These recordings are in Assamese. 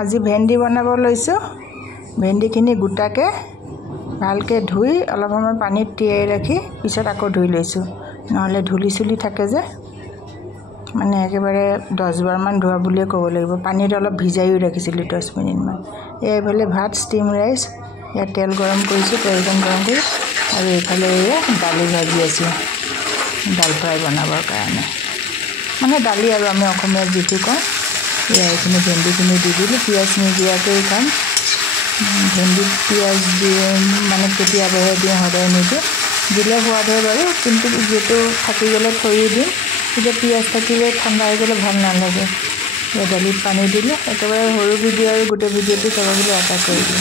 আজি ভেন্দি বনাব লৈছোঁ। ভেন্দিখিনি গোটাকে ভালকৈ ধুই অলপ সময় পানীত তিয়াই ৰাখি পিছত আকৌ ধুই লৈছোঁ, নহ'লে ধূলি চুলি থাকে যে, মানে একেবাৰে 10 বাৰমান ধোৱা বুলিয়ে ক'ব লাগিব। পানীত অলপ ভিজাইও ৰাখিছিলোঁ 10 মিনিটমান। এইফালে ভাত ষ্টিম ৰাইচ, ইয়াত তেল গৰম কৰিছোঁ, তেলকণ গৰম কৰি, আৰু এইফালে এয়া দালি ভাজি আছোঁ দাল ফ্ৰাই বনাবৰ কাৰণে, মানে দালি আৰু আমি অসমীয়াত যিটো কওঁ। এইখিনি ভেন্দিখিনি দি দিলোঁ, পিঁয়াজ নিদিয়াকৈ খাম। ভেন্দিত পিঁয়াজ দিয়ে মানে কেতিয়াবাহে দিওঁ, সদায় নিদিওঁ। দিলে সোৱাদ হয় বাৰু, কিন্তু যিটো থাকি গ'লে থৈও দিম, তেতিয়া পিঁয়াজ থাকিলে ঠাণ্ডা হৈ গ'লে ভাল নালাগে। দালিত পানী দিলোঁ, একেবাৰে সৰু ভিডিঅ' আৰু গোটেই ভিডিঅ'টো চাব বুলি আশা কৰিলোঁ।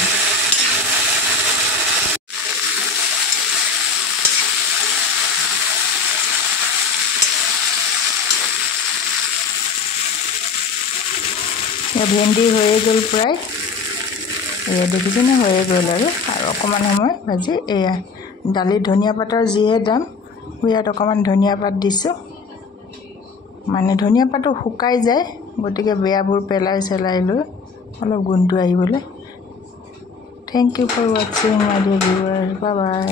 ভেন্দি হৈয়ে গ'ল প্ৰায়, এয়া দেখিছেনে, হৈয়ে গ'ল আৰু অকণমান সময় ভাজি। এয়া দালিত ধনিয়া পাতৰ যিহে দাম, ইয়াত অকণমান ধনিয়া পাত দিছোঁ, মানে ধনিয়া পাতটো শুকাই যায়, গতিকে বেয়াবোৰ পেলাই চেলাই লৈ অলপ গোন্ধটো আহিবলৈ। থেংক ইউ ফৰ ৱাচিং মাই ডিয়াৰ ভিউৱাৰ্ছ, বাই বাই।